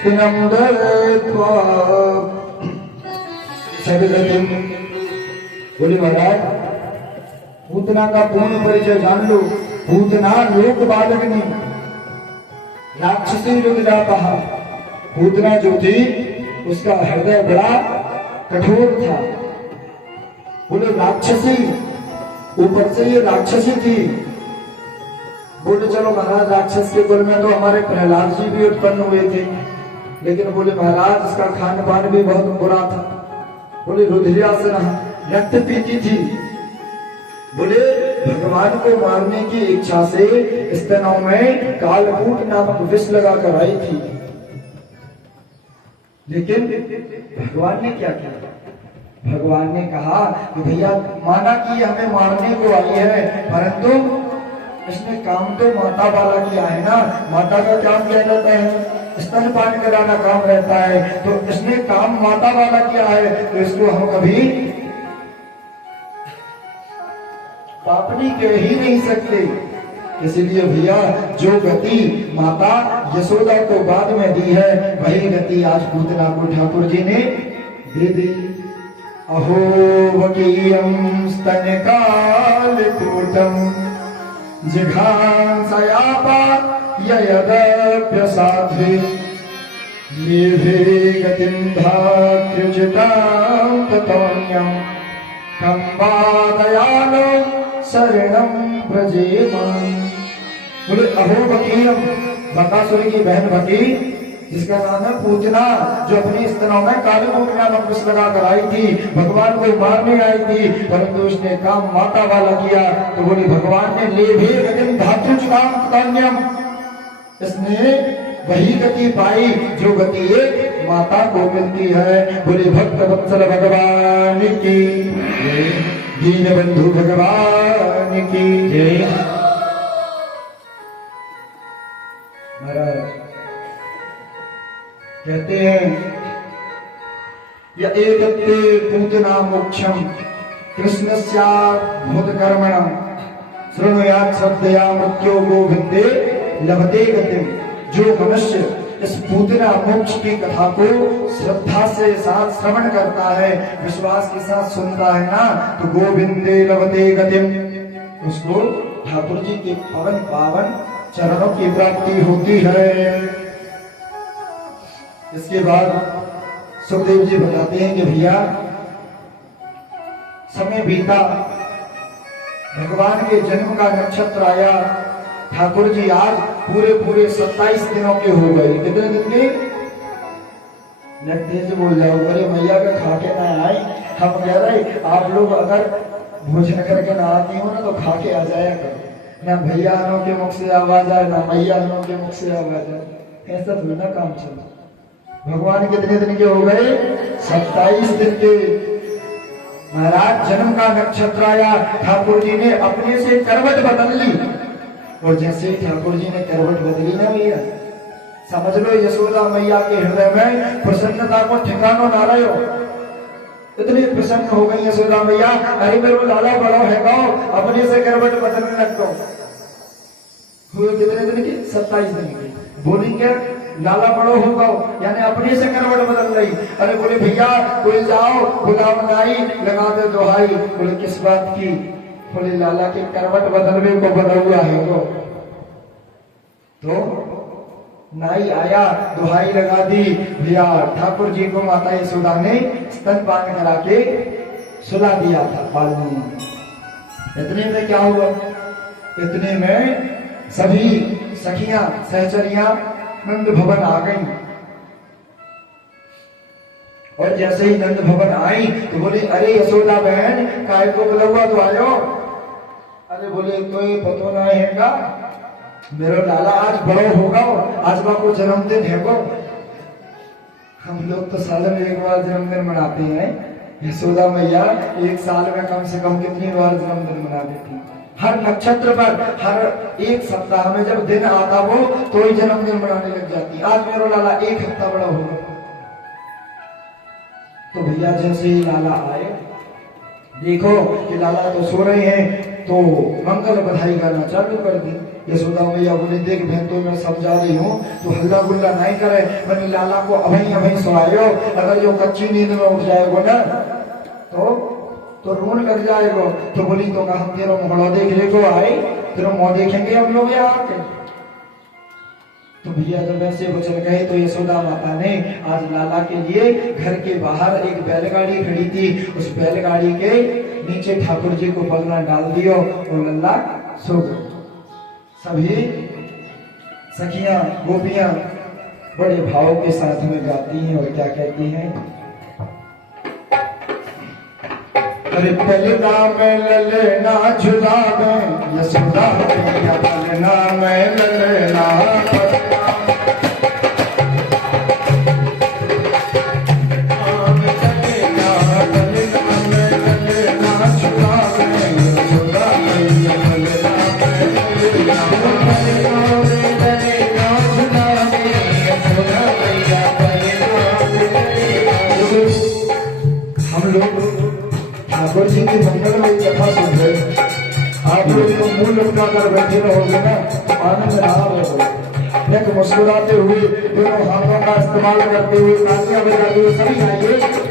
स्तिनं दत्वा सविगतिं। बोले महाराज पूतना का पूर्ण परिचय जान लो। पूतना लोक बालकनी राक्षसी रुद्रापहा। पूतना जो थी उसका हृदय बड़ा कठोर था। बोले राक्षसी, ऊपर से ये राक्षसी थी। बोले चलो महाराज राक्षस के कुल में तो हमारे प्रहलाद जी भी उत्पन्न हुए थे, लेकिन बोले महाराज इसका खान पान भी बहुत बुरा था। बोले रुधिरासना, रक्त पीती थी। बोले भगवान को मारने की इच्छा से स्तनों में कालकूट नामक विष लगा कर आई थी। लेकिन भगवान ने क्या किया? भगवान ने कहा कि भैया माना कि हमें मारने को आई है, परंतु इसने काम तो माता वाला किया है ना। माता का काम क्या रहता है? स्तनपान कराना काम रहता है। तो इसने काम माता वाला किया है, तो इसको हम कभी पापनी कह ही नहीं सकते। इसलिए भैया जो गति माता यशोदा को बाद में दी है, वही गति आज पूतना को ठाकुर जी ने दे दी। अहो वकीयम स्तन कालकूटम जिघांसयापा ययदप्यसाध्वी निर्भे गतिं धात्युचितां ततोऽन्यं कं वा दयालो शरणं व्रजेम। बोले अहो वकीयम, बकासुर की बहन बकी जिसका नाम है पूतना, जो अपनी स्तनों में कालकूट नामक विष लगा कर आई थी, भगवान को मारने आई थी, परंतु उसने काम माता वाला किया। तो बोली भगवान ने ले भी गतिं धात्युचितां, इसने वही गति पाई जो गति एक माता को मिलती है। बोले भक्त वत्सल भगवान की, दीन बंधु भगवान की जय। महाराज कहते हैं यह एकत्ते पूतना मोक्षम कृष्णस्याद्भुत कर्मणं शृणुयात् श्रद्धया मृत्यो गोविंदे लभते गतिम। जो मनुष्य इस पूतना मोक्ष की कथा को श्रद्धा से साथ श्रवण करता है, विश्वास के साथ सुनता है ना, तो गोविंदे लभते गतिम, उसको ठाकुर जी के पवन पावन चरणों की प्राप्ति होती है। इसके बाद सुखदेव जी बताते हैं कि भैया समय बीता, भगवान के जन्म का नक्षत्र आया। ठाकुर जी आज पूरे 27 दिनों के हो गए। कितने दिन के? लगते से बोल जाओ, अरे मैया का खा के ना आए। हम कह रहे आप लोग अगर भोजन करके ना आती हो ना तो खा के आ जाया करो। ना भैया के मुख से आवाज आए, ना मैया के मुख से आवाज आए। ऐसा थोड़ा ना काम चला। भगवान कितने दिन के हो गए? 27 दिन के। महाराज जन्म का नक्षत्र आया, ठाकुर जी ने अपने से करवट बदल ली। और जैसे ठाकुर जी ने करवट बदली ना भैया, समझ लो यशोदा मैया के हृदय में प्रसन्नता को ठिकाना ना रहे हो। इतनी प्रसन्न हो गई यशोदा मैया, अरे मेरे लाला बड़ा है गाओ, अपने से करवट बदलने लग गो। हुए कितने दिन के? 27 दिन के। बोली क्या? लाला बड़ो होगा, यानी अपने से करवट बदल रही। अरे बोले भैया कोई जाओ बुलाओ नाई लगा दे दोहाई। बोले किस बात की? बोले लाला की करवट बदलने को बदल हुआ है वो। तो नाई आया, दोहाई लगा दी। भैया ठाकुर जी को माता यशोदा ने स्तनपान करा के सुला दिया था पालने। इतने में क्या हुआ? इतने में सभी सखियां सहचरियां नंद भवन आ गई। और जैसे ही नंद भवन आई तो बोले अरे यशोदा बहन काय को बुलावा तो आयो। अरे बोले तो ये पतो ना हैगा, मेरा लाला आज बड़ो होगा, आज को जन्मदिन है को। हम लोग तो साल में एक बार जन्मदिन मनाते हैं, यशोदा मैया एक साल में कम से कम कितनी बार जन्मदिन मना देती। हर नक्षत्र पर हर एक सप्ताह में जब दिन आता वो तो ही जन्मदिन मनाने लग जाती। आज मेरा लाला एक हफ्ता बड़ा होगा। तो भैया जैसे ही लाला आए, देखो कि लाला तो सो रहे हैं, तो मंगल बधाई गाना चालू कर दी। यशोदा मैया बोले देख बहन तो मैं समझा रही हूँ तो हल्ला गुल्ला नहीं करे, मैंने लाला को अभी अभी सोआयो, अगर जो कच्ची नींद में उठ जाएगा ना तो रोन लग जाएगा। तो बोली तो हम तेरा मोहड़ा देख ले को आए, तेरा मुँह देखेंगे हम लोग यहाँ आके। तो भैया जब वैसे वचन कहे तो यशोदा माता ने आज लाला के लिए घर के बाहर एक बैलगाड़ी खड़ी थी, उस बैलगाड़ी के नीचे ठाकुर जी को पलना डाल दियो और लल्ला सो गए। सभी सखियां गोपियां बड़े भाव के साथ में गाती हैं और क्या कहती हैं, अरे पलना में ललना झुलावे यशोदा मैया, पलना में ललना ठाकुर जी की मंगल में कथा सुन रहे, आप लोग तो मुंह लटका कर बैठे रहोगे ना, आनंद रहा रहोगे। एक मुस्कुराते हुए दोनों हाथों का इस्तेमाल करते हुए तालियां बजाते हुए सभी आइए।